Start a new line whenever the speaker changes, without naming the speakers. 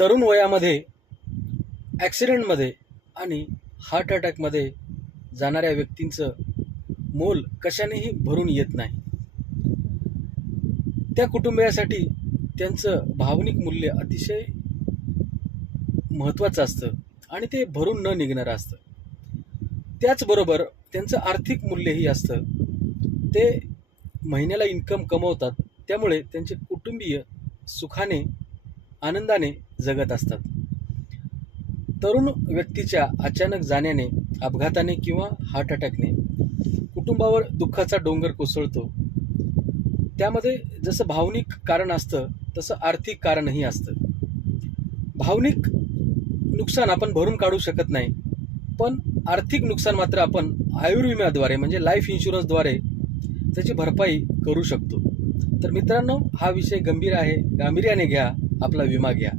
तरुण वयामध्ये ॲक्सिडेंटमध्ये आणि हार्ट अटॅकमध्ये जाणाऱ्या व्यक्तींचं मोल कशानेही भरून येत नाही. त्या कुटुंबियासाठी त्यांचं भावनिक मूल्य अतिशय महत्त्वाचं असतं आणि ते भरून न निघणारं असतं. त्याचबरोबर त्यांचं आर्थिक मूल्यही असतं. ते महिन्याला इन्कम कमवतात त्यामुळे त्यांचे कुटुंबीय सुखाने आनंदाने जगत असतात. तरुण व्यक्तीच्या अचानक जाण्याने अपघाताने किंवा हार्ट अटॅकने कुटुंबावर दुःखाचा डोंगर कोसळतो. त्यामध्ये जसं भावनिक कारण असतं तसं आर्थिक कारणही असतं. भावनिक नुकसान आपण भरून काढू शकत नाही पण आर्थिक नुकसान मात्र आपण आयुर्विम्याद्वारे म्हणजे लाईफ इन्शुरन्सद्वारे त्याची भरपाई करू शकतो. तर मित्रांनो हा विषय गंभीर आहे. गांभीर्याने घ्या आपला विमा घ्या.